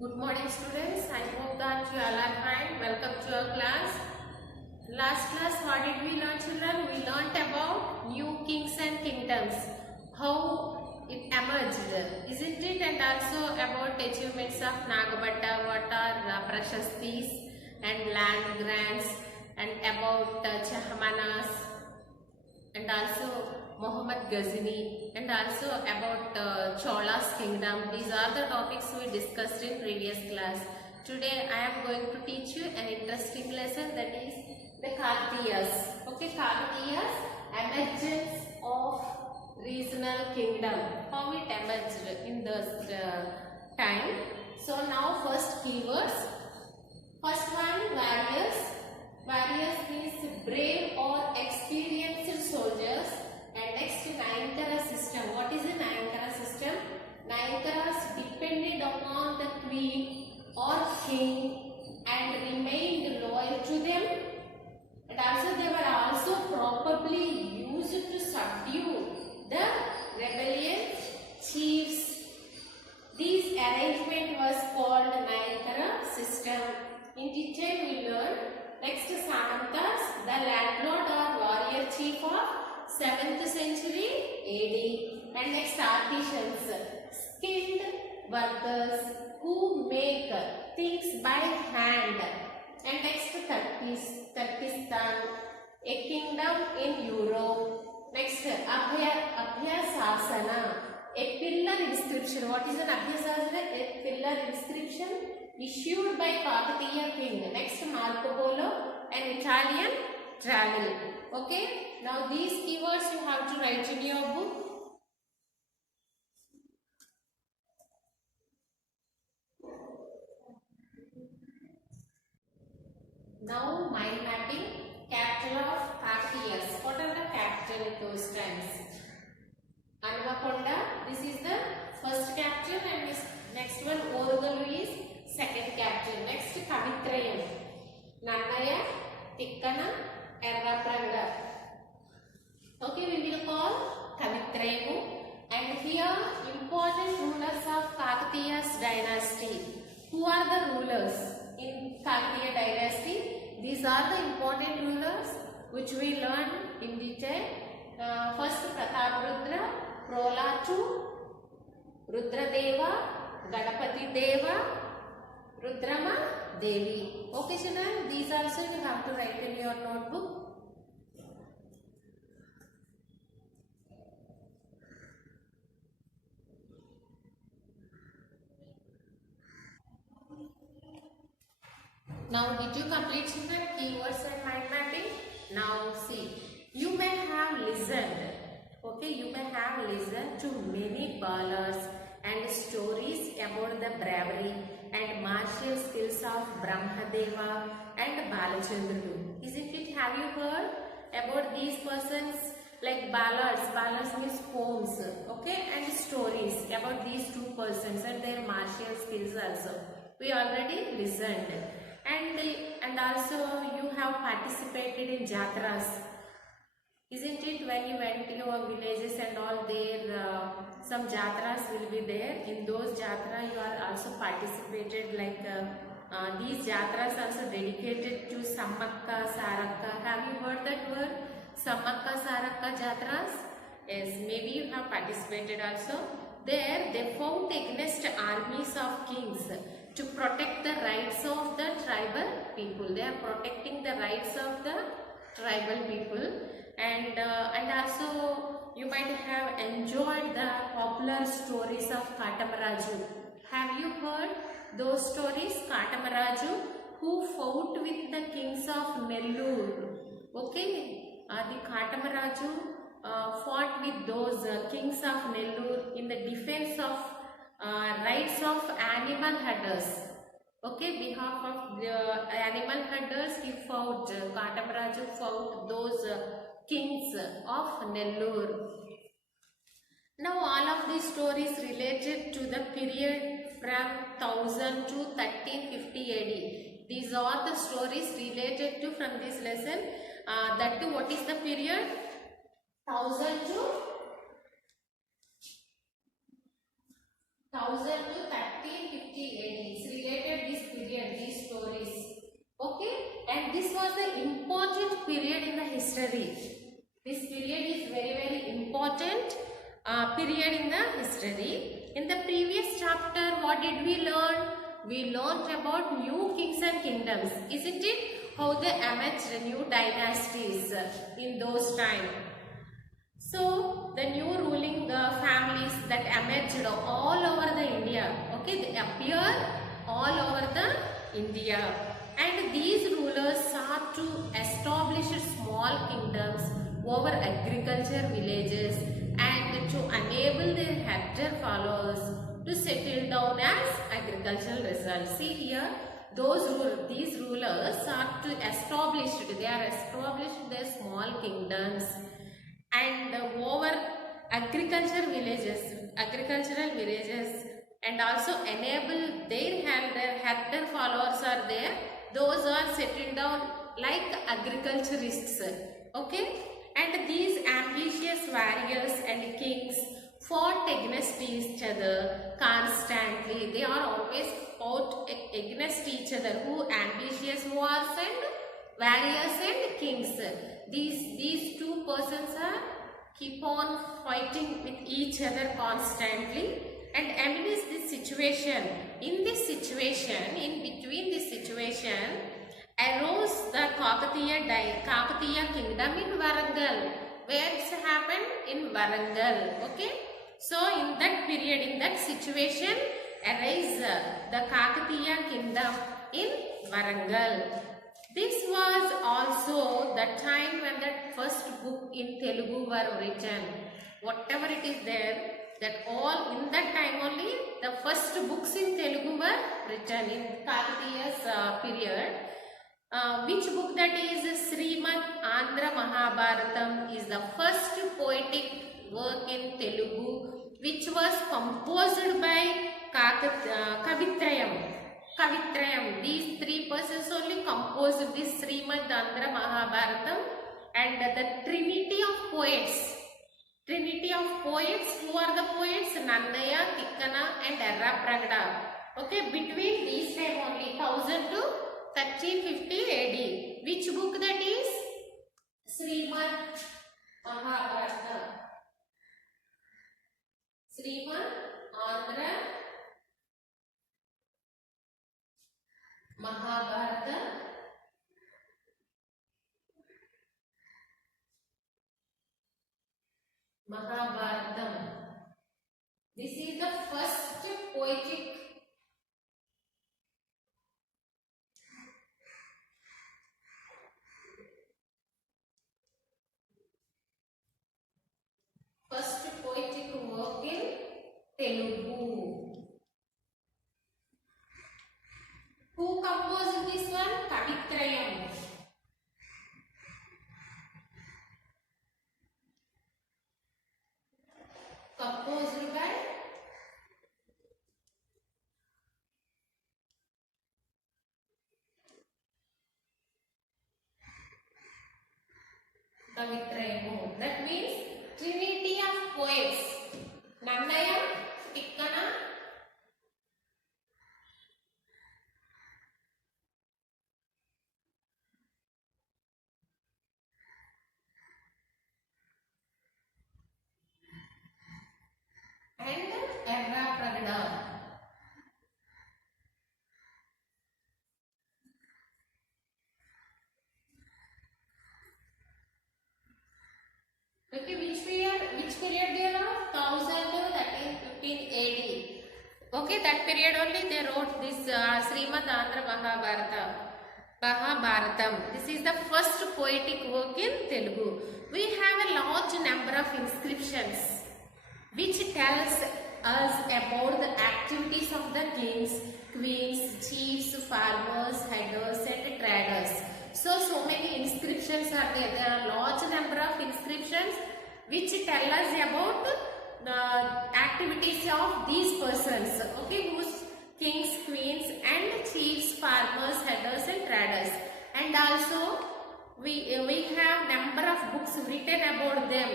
Good morning students. I hope that you all are fine. Welcome to our class. Last class what did we learn children? We learnt about new kings and kingdoms. How it emerged, isn't it? And also about achievements of Nagabhatta, what are Prashastis and land grants, and about Chahamanas, and also Muhammad Ghazni, and also about Chola's kingdom. These are the topics we discussed in previous class. Today I am going to teach you an interesting lesson, that is the Kakatiyas. Okay, Kakatiyas, emergence of regional kingdom, how it emerged in this time. So now first keywords. First one, warriors. Warriors means brave or experienced soldiers. And next, Nayankara system. What is a Nayankara system? Nayankaras depended upon the queen or king and remained loyal to them. And also they were also probably used to subdue the rebellion chiefs. This arrangement was called Nayankara system. In detail we learn. Next, Samantas, the landlord or warrior chief of 7th century AD. And next, artisans, skilled workers who make things by hand. And next, Turkestan, a kingdom in Europe. Next, Abhya Sasana, a pillar inscription. What is an Abhya Sasana? A pillar inscription issued by Kakatiya king. Next, Marco Polo, an Italian travel. Okay. Now these keywords you have to write in your book. Now mind mapping. Capital of Kakatiyas. What are the capital in those times? Anvakonda. This is the first capital, and this next one Orugalu is second capital. Next, Kavitrayam, Nannaya, Tikkana, Errapranga. Okay, we will call Kavitrayamu. And here important rulers of Kakatiya's dynasty. Who are the rulers in Kakatiya dynasty? These are the important rulers which we learn in detail. First, Prataparudra, Prolatu, Rudradeva, Ganapati Deva, Rudrama Devi. Okay children, these also you have to write in your notebook. Now did you complete children keywords and mind mapping? Now see, you may have listened, okay, you may have listened to many ballads and stories about the bravery and martial skills of Brahmadeva and Balachandra. Isn't it? Have you heard about these persons? Like ballads, ballads means poems, okay, and stories about these two persons and their martial skills also. We already listened. And also you have participated in jatras, isn't it? When you went to your villages and all, there some jatras will be there. In those jatras you are also participated, like these jatras also dedicated to Sammakka, Sarakka. Have you heard that word? Sammakka, Sarakka jatras? Yes, maybe you have participated also. There they fought against armies of kings to protect the rights of the tribal people. They are protecting the rights of the tribal people. And also you might have enjoyed the popular stories of Katamaraju. Have you heard those stories? Katamaraju, who fought with the kings of Nellore. Okay, the Katamaraju fought with those kings of Nellore in the defense of rights of animal herders. Okay, behalf of the animal herders, he fought, Katamaraju fought those kings of Nellore. Now all of these stories related to the period from 1000 to 1350 AD. These are the stories related to from this lesson. That too, what is the period? 1000 to 1000 to 1350 AD. It's related this period, these stories. Okay, and this was the important period in the history. This period is very important period in the history. In the previous chapter, what did we learn? We learned about new kings and kingdoms, isn't it? How they emerged new dynasties in those times. So the new ruling families that emerged all over the India, okay, they appear all over the India, and these rulers sought to establish small kingdoms over agriculture villages and to enable their header followers to settle down as agricultural results. See here, these rulers sought to establish, they are established their small kingdoms and over agricultural villages, and also enable their herder followers are there. Those are settled down like agriculturists. Okay, and these ambitious warriors and kings fought against each other constantly. They are always fought against each other. Who? Ambitious wars and warriors and kings. These two persons are keep on fighting with each other constantly, and amidst this situation, in between this situation, arose the Kakatiya kingdom in Warangal. Where it's happened? In Warangal. Okay. So in that period, in that situation, arose the Kakatiya kingdom in Warangal. This was also the time when the first book in Telugu were written. Whatever it is there, that all in that time only the first books in Telugu were written in Kakatiya's period. Which book that is? Srimad Andhra Mahabharatam is the first poetic work in Telugu which was composed by Kavitrayam. These three persons only composed this Srimad Andhra Mahabharatam, and the trinity of poets. Who are the poets? Nannaya, Tikkana and Errapragada. Okay, between these time only 1000 to 1350 AD. Which book that is? Srimad Mahabharata. Srimad Andhra Mahabharata. This is the first poetic work in Telugu. Who composed this one? Kavitrayam. Composed by Kavitrayam. That means trinity of poets. Nannaya, Tikkana and Errapragada. Okay, which period they are? 1000 to 1315 AD. Okay, that period only they wrote this Srimad Andhra Mahabharatam. This is the first poetic work in Telugu. We have a large number of inscriptions which tells us about the activities of the kings, queens, chiefs, farmers, herders and traders. So many inscriptions are there. There are large number of inscriptions which tell us about the activities of these persons. Okay, whose kings, queens and chiefs, farmers, herders and traders. And also we have number of books written about them.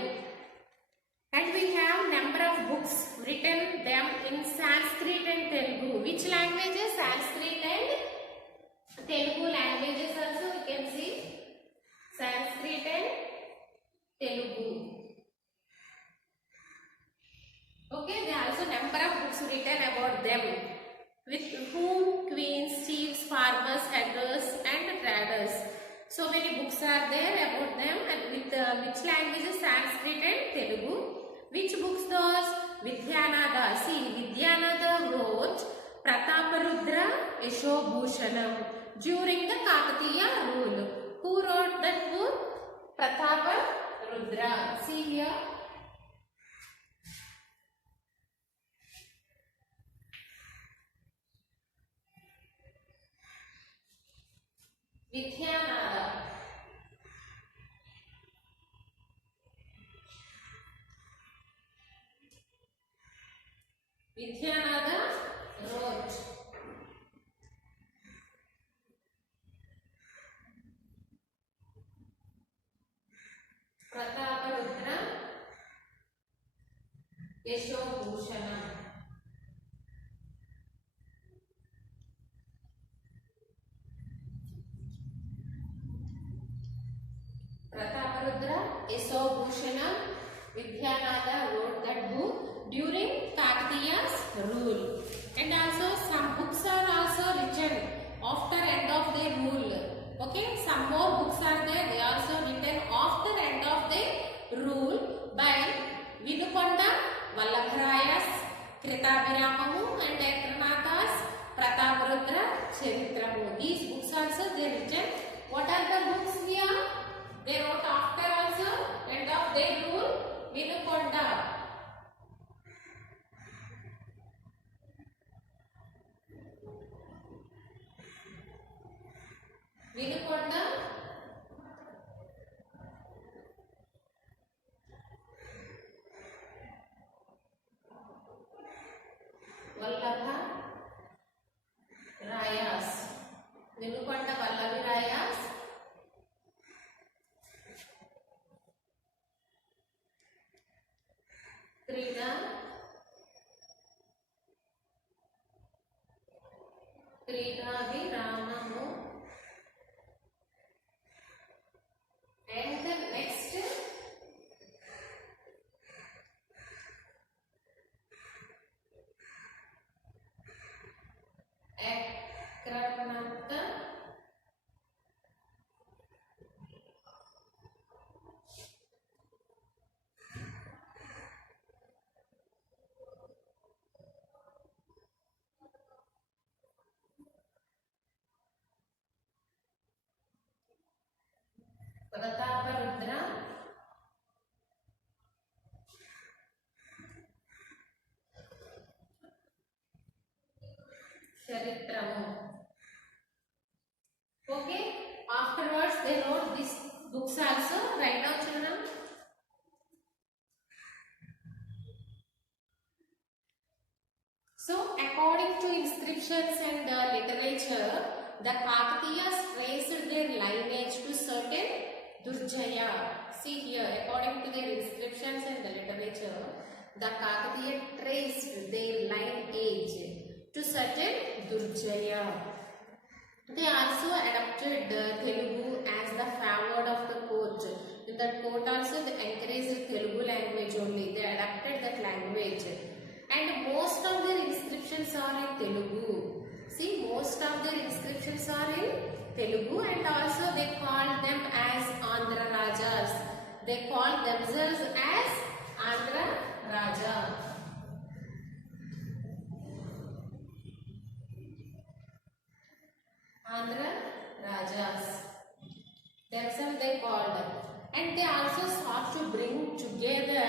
And we have number of books written them in Sanskrit and Telugu. Which languages? Sanskrit and Telugu languages also we can see. Sanskrit and Telugu. Okay, there are also number of books written about them. With whom? Queens, chiefs, farmers, herders and traders. So many books are there about them, and with which languages? Sanskrit and Telugu. Which books those? Vidyanatha. See, Vidyanatha wrote Prataparudra Yashobhushanam during the Kakatiya rule. Who wrote that book? Prataparudra. See here. Vidyanatha. Vidyanatha wrote Prataparudra Yashobhushanam. Prataparudra Yashobhushanam. Vidyanatha wrote that book during Kakatiya's rule. And also some books are also written after end of their rule. Okay, some more books are there. They are also written after end of their rule by Vinukonda Vallabharayas, Kritabiramamu and Ekranatha's Prataparudra Charitramu. These books also they written. What are the books here? They wrote after also end of their rule. Vinukonda. Vinukonda Vallabharayas. Vinukonda Vallabharayas. Kritabiramamu. And the next Ekranatha Prataparudra Charitramu. Okay, afterwards they wrote these books also. Write down, children. So according to inscriptions and literature, the Kakatiyas traced their lineage to certain Durjaya. See here, according to their inscriptions and the literature, the Kakatiya traced their lineage to certain Durjaya. They also adopted Telugu as the favored of the court. In that court also they encouraged Telugu language only. They adopted that language. And most of their inscriptions are in Telugu. See, most of their inscriptions are in Telugu, and also they called them as Andhra Rajas. They called themselves as Andhra Raja. Andhra Rajas. Themselves they called. And they also sought to bring together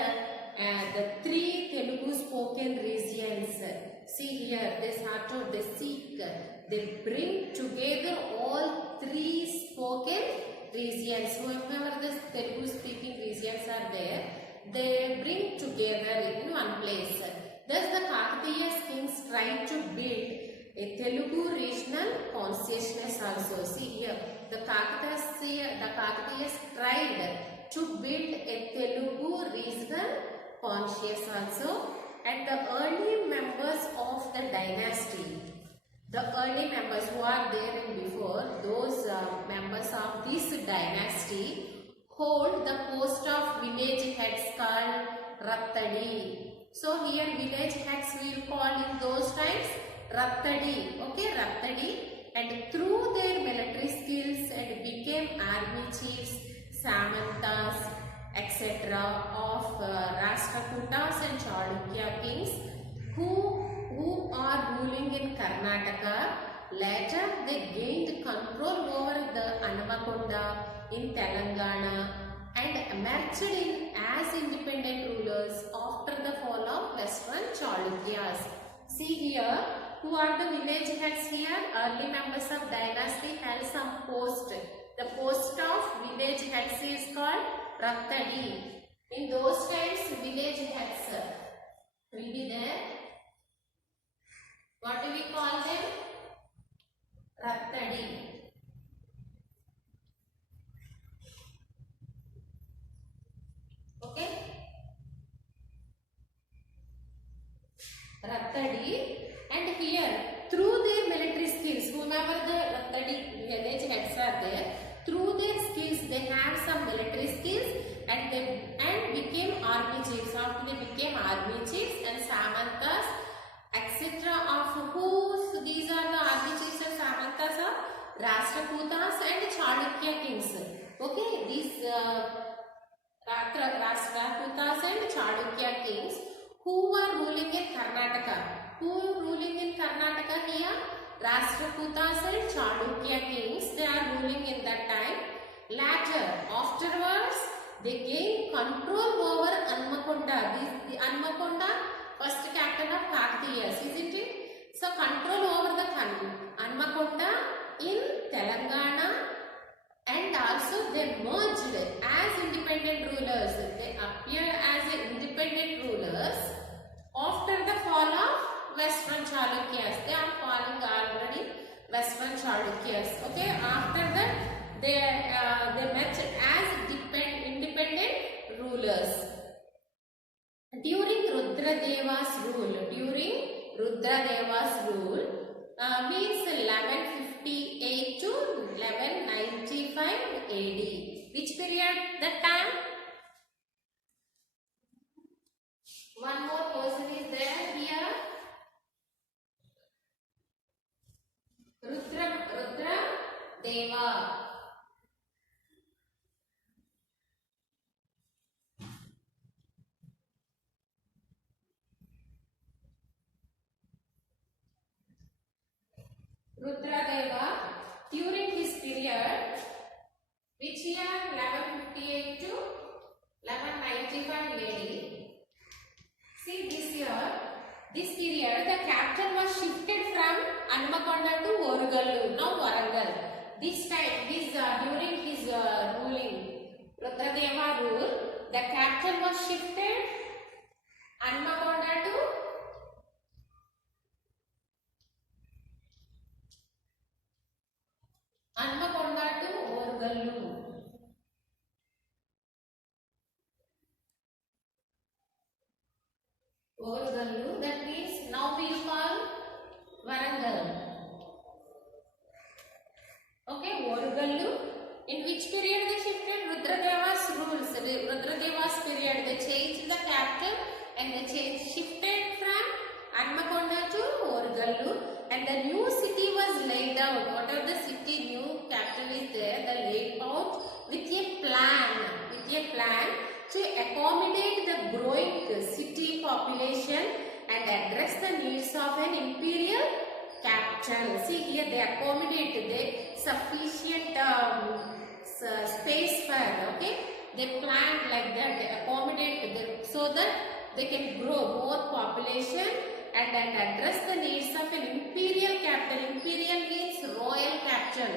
the three Telugu spoken regions. See here, they seek, they bring together all three spoken regions. Whoever the Telugu speaking regions are there, they bring together in one place. Thus the Kakatiya kings tried to build a Telugu regional consciousness also. See here, the Kakatiyas tried to build a Telugu regional conscious also. And the early members of the dynasty, the early members who are there in before, those members of this dynasty hold the post of village heads called Rattadi. So here village heads we will call in those times Rattadi. Okay, Rattadi. And through their military skills and became army chiefs, Samantas, etc. of Rashtrakutas and Chalukya kings who are ruling in Karnataka. Later they gained control over the Anamakonda in Telangana and emerged as independent rulers after the fall of Western Chalukyas. See here, who are the village heads here? Early members of dynasty held some post. The post of village heads is called Rattadi. In those times, village heads will be there. What do we call them? Rattadi. Okay? Rattadi. And here, through their military skills, whomever the Rattadi village heads are there, through their skills, they have some military skills and became army chiefs. After they became army chiefs and Samantas, etc. of whose these are the army chiefs and Samantas of Rashtrakutas and Chalukya kings. Okay, these Rashtrakutas and Chalukya kings who were ruling in Karnataka. Who ruling in Karnataka here? Rashtrakutas and Chalukya kings. They are ruling in that time. Later, afterwards, they gained control over Anmakonda. The Anmakonda, first capital of Kakatiyas, isn't it? So, control over the Anmakonda in Telangana, and also they merged as independent rulers. They appeared as independent rulers after the fall of Western Chalukyas. They are falling already, Western Chalukyas. Okay, after that they merged as independent rulers. During Rudradeva's rule, means 1158 to 1195 AD. Which period that time? One more person is there here. Rudra Deva. Rudradeva, during his period, which year? 1158 to 1195 AD. See this year, this period, the capital was shifted from Anmakonda to Orugallu, now Warangal. This time, during his ruling, Rudradeva rule, the capital was shifted Anmakonda to Orugallu. Orugallu, that means now we call Warangal. Okay, Orugallu. In which period they shifted? Rudradeva's rules. Rudradeva's period, they changed the capital and they shifted from Anmakonda to Orugallu, and the new city was laid out. Whatever the city, new capital is there, they laid out with a plan to accommodate the growing city population and address the needs of an imperial capital. See here, they accommodated the sufficient space for, okay, they planned like that, they accommodate so that they can grow more population and address the needs of an imperial capital. Imperial means royal capital.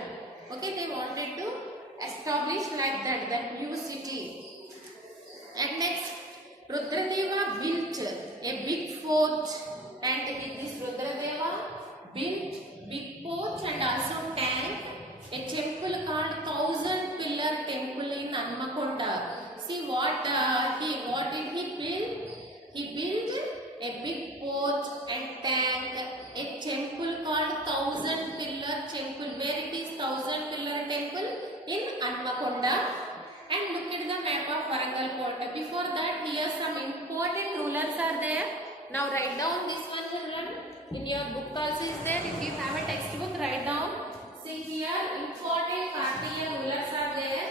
Okay, they wanted to establish like that new city. And next, Rudradeva built a big fort, and this Rudradeva built big fort and also tank, a temple called 1000 Pillar Temple in Anmakonda. See what did he build? Hanmakonda. And look at the map of Warangal Fort. Before that, here some important rulers are there. Now write down this one, children. In your book also is there. If you have a textbook, write down. See here, important Kakatiya rulers are there.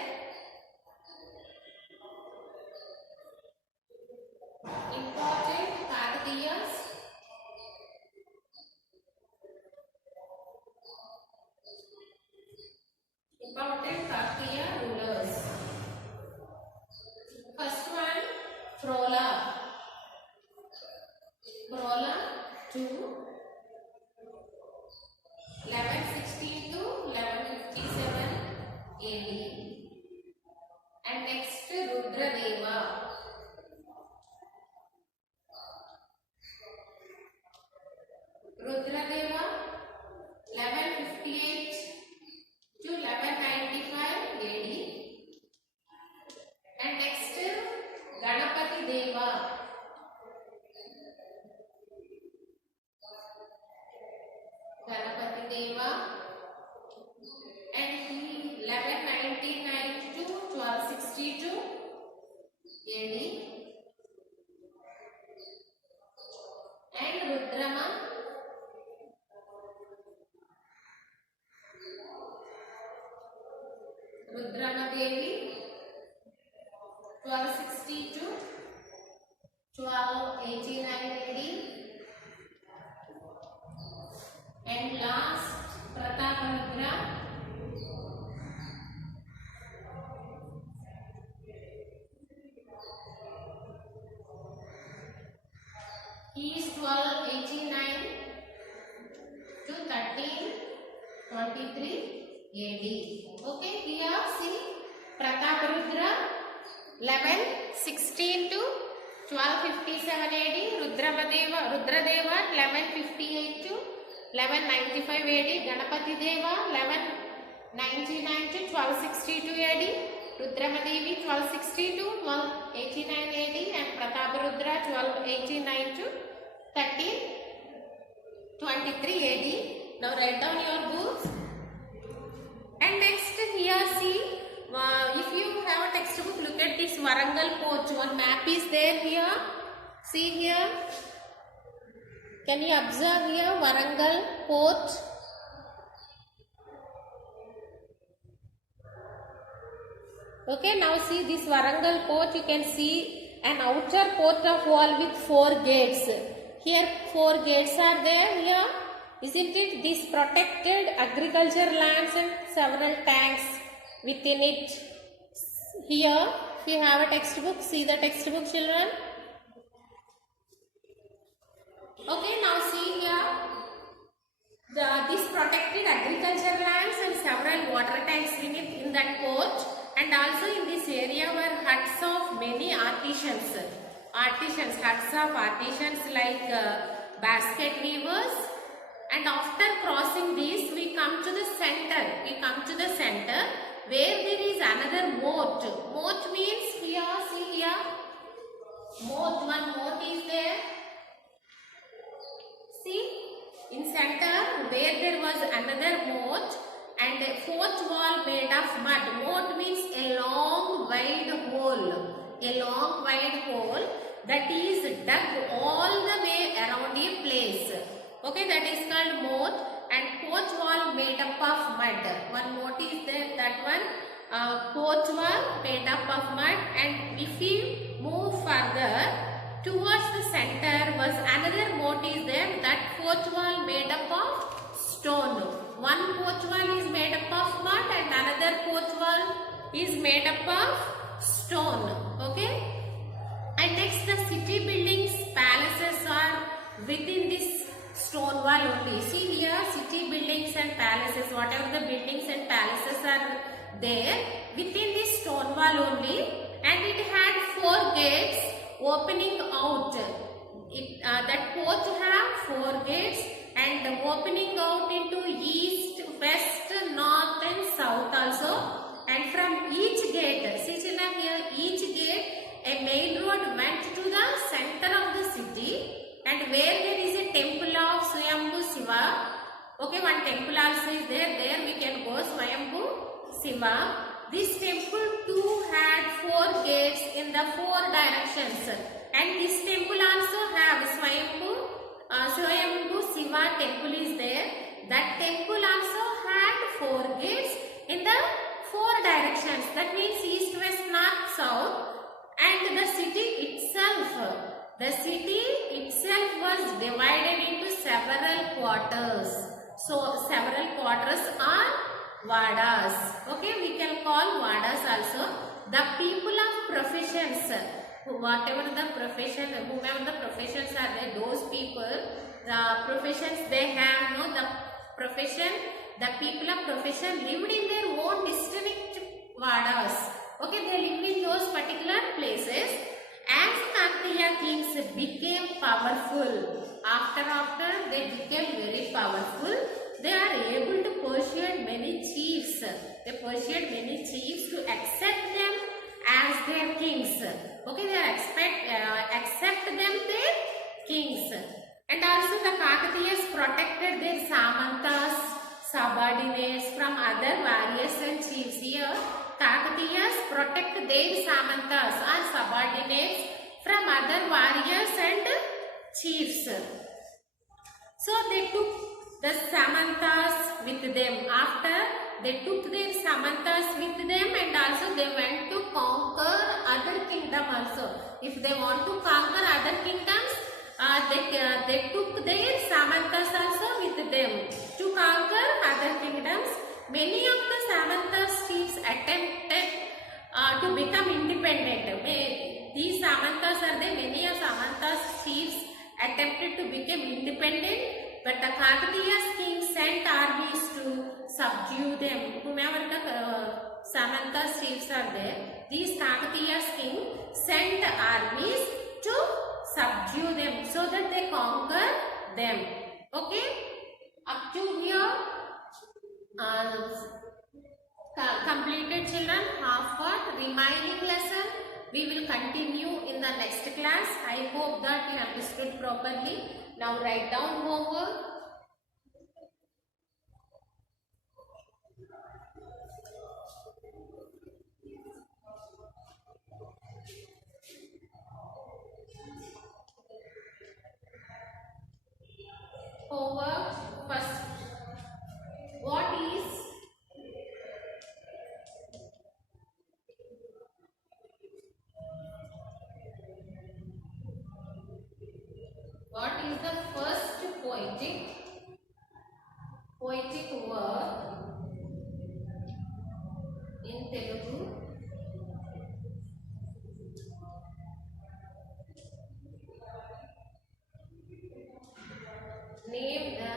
Important Kakatiyas. Important Kakatiya rulers. First one, Frola. Frola 2, 1116 to 1157 AD. And next, Rudradeva. Rudradeva 1158 to 1195 AD. And next, Ganapati Deva. Ganapati Deva, and he 1199 to 1262 AD. And Rudrama, Rudrama Devi 1262 1289 AD. And last, Prataparudra. He is 1289 to 1323 AD. Okay, here see Prataparudra 1116 to 1257 AD. Rudradeva 1158 to 1195 AD, Ganapati Deva 1199 to 1262 AD, Rudramadevi 1260 to 1289 AD, and Prataparudra 1289 to 1323 AD. Now write down your books. And next here see, if you have a textbook, look at this Warangal Fort. One map is there here. See here. Can you observe here Warangal Fort? Okay, now see this Warangal Fort. You can see an outer fort of wall with 4 gates. Here 4 gates are there here. Isn't it? This protected agriculture lands and several tanks within it. Here, if you have a textbook, see the textbook, children. Okay, now see here, this protected agriculture lands and several water tanks in that fort, and also in this area were huts of many artisans, huts of artisans like basket weavers. And after crossing this, we come to the center. Where there is another moat. Moat means here, see here, moat. One moat is there. See, in center where there was another moat and a fourth wall made of mud. Moat means a long wide hole. That is dug all the way around a place. Okay, that is called moat. And fourth wall made up of mud. One moat is there, that one. Fourth wall made up of mud. And if you move further, towards the center was another moat is there, that fourth wall made up of stone. One fourth wall is made up of mud and another fourth wall is made up of stone. Okay. And next the city buildings, palaces are within this stone wall only. See here, city buildings and palaces, whatever the buildings and palaces are there within this stone wall only. And it had 4 gates opening out. That fort have 4 gates and opening out into east, west, north and south also. And from each gate, see children here, each gate a main road went to the center of the city, and where there is a temple of Swayambhu Shiva. Okay, one temple also is there. There we can go Swayambhu Shiva. This temple too had 4 gates in the 4 directions, and this temple also have Swayambhu Shiva temple is there. That temple also had 4 gates in the 4 directions. That means east, west, north, south. And the city itself was divided into several quarters. So several quarters are vadas. Okay, we can call vadas also. The people of professions, whomever the professions are there, those people, the professions they have, the people of profession lived in their own district vadas. Okay, they lived in those particular places. As Kakatiya kings became powerful, after they became very powerful, they are able to persuade many chiefs. They persuade many chiefs to accept them as their kings. Okay, they accept them their kings. And also the Kakatiyas protected their Samantas, subordinates from other warriors and chiefs. Here, Kakatiyas protect their Samantas or subordinates from other warriors and chiefs. So they took the Samantas with them. After they took their Samantas with them, and also they went to conquer other kingdom also. If they want to conquer other kingdoms, they took their Samantas also with them to conquer other kingdoms. Many of the Samantas chiefs attempted to become independent. These Samantas are there. Many of Samantas chiefs attempted to become independent, but the Kakatiya's king sent armies to subdue them. Whomever the Samantas chiefs are there, these Kakatiya's king sent armies to subdue them so that they conquer them. Okay, up to here completed, children. Half part remaining lesson we will continue in the next class. I hope that you understood properly. Now write down homework. Homework first. What is the first poetic work in Telugu? Name the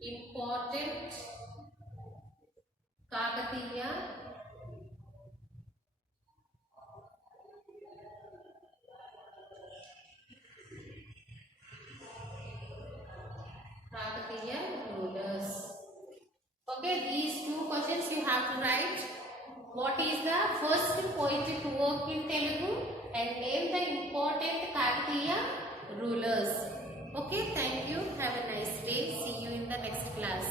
important Kakatiya rulers. Okay, these 2 questions you have to write. What is the first poetic work in Telugu, and name the important Kakatiya rulers. Okay, thank you. Have a nice day. See you in the next class.